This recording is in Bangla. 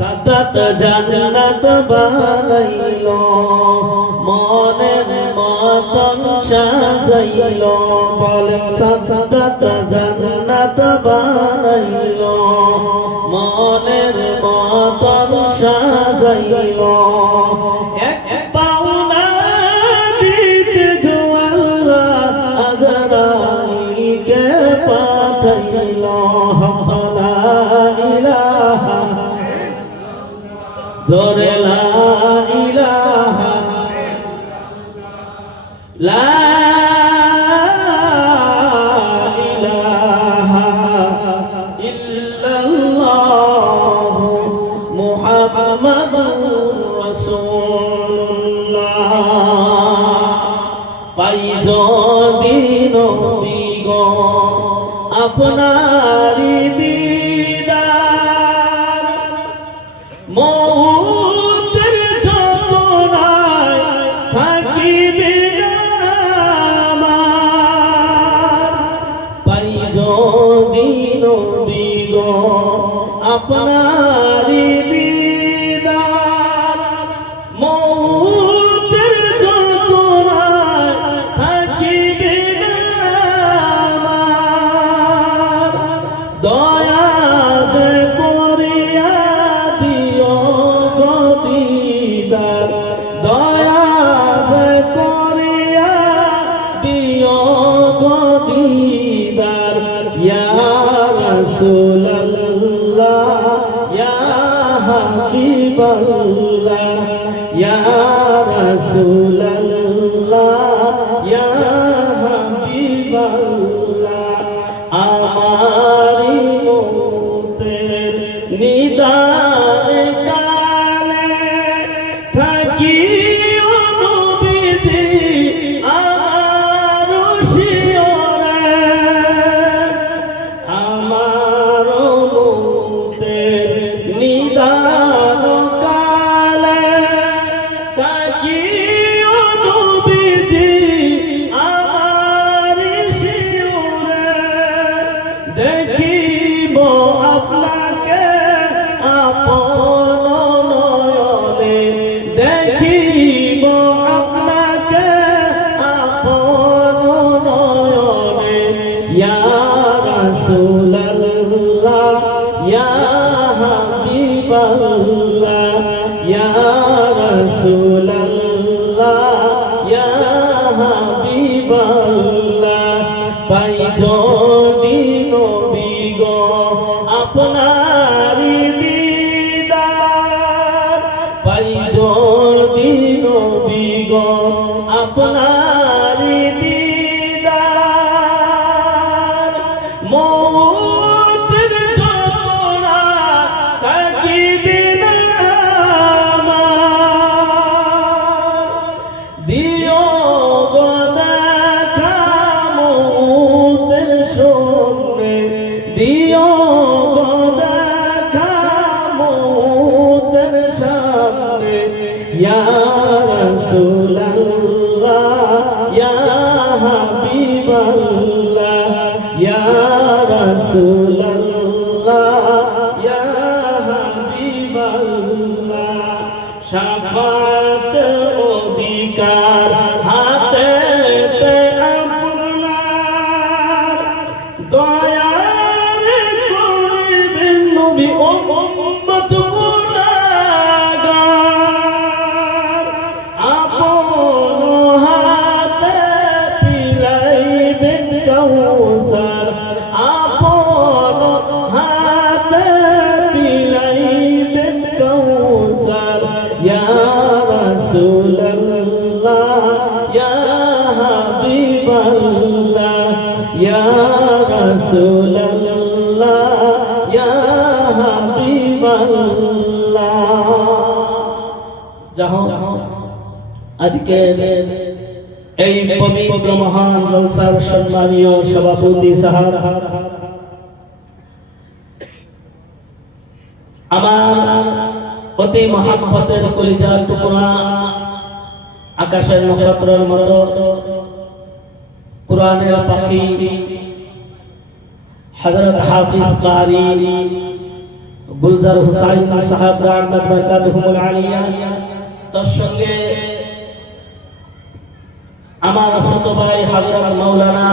সাদাত জান্নাত বানাইলো মনের মতন সাজাইলো বলেন সাদাত জান্নাত বানাইলো মনের মতন সাজাইলো এক পাওনা দিতে জোয়াল্লা আজরাইলকে পাঠাইলো লা ইলাহা জোরে লা ইলাহা লা ইলাহা ইল্লাল্লাহ মুহাম্মাদুর রাসূলুল্লাহ পাই যদি নবী গো আপনারি দিদার মৌতের যন্ত্রণায় থাকিবে না আমার পাই যদি নবী গো আপনারি দিদার মৌতের যন্ত্রণায় থাকিবে না আমার দয়া যে করিয়া দিও গো দিদার দয়া যে করিয়া দিও গো দিদার ইয়া রাসূলুল্লাহ ইয়া হাবিবাল্লাহ ইয়া রাসূলুল্লাহ ইয়া হাবিবাল্লাহ আমারি মৌতের নিদান কালে থাকিও নবীজি আমার শিয়রে আমার মৌতের নিদান কালে থাকিও নবীজি আমার শিয়রে দেখিব আপনাকে আপন নয়নে দেখিব আপনাকে আপন নয়নে ইয়া রাসূলুল্লাহ ইয়া হাবিবাল্লাহ ইয়া রাসূলুল্লাহ ইয়া হাবিবাল্লাহ পাই যদি নবী গো আপনারি দিদার পাই যদি নবী গো আপনারি দিদার মৌতের যন্ত্রণা থাকিবে না আমার দিও গো দেখা মৌতের সামনে দিও গো দেখা মৌতের সামনে ইয়া রাসূলুল্লাহ ইয়া হাবিবাল্লাহ ইয়া রাসূলুল্লাহ ইয়া হাবিবাল্লাহ শাফাত অধিকার হাতে আপনার দয়ার করিবেন নবী উম্মত গুনাহগার আপন হাতে পিলাইবেন কাউসার আপন হাতে পিলাইবেন কাউসার ইয়া রাসূলুল্লাহ ইয়া হাবিবাল্লাহ ইয়া রাসূলুল্লাহ ইয়া হাবিবাল্লাহ যাও আজকে এই পবিত্র মহান জলসার সম্মানীয় সভাপতি সাহেব আমার অতি মহাব্বতের কলিজার টুকরা আকাশের নক্ষত্রের মতো কোরআনের পাখি হযরত হাফিজ কারি গুলজার হুসাইন সাহেব রাহমাত বারাকাতুহুল আলিয়া, তার সঙ্গে আমার ছোট ভাই হযরত মাওলানা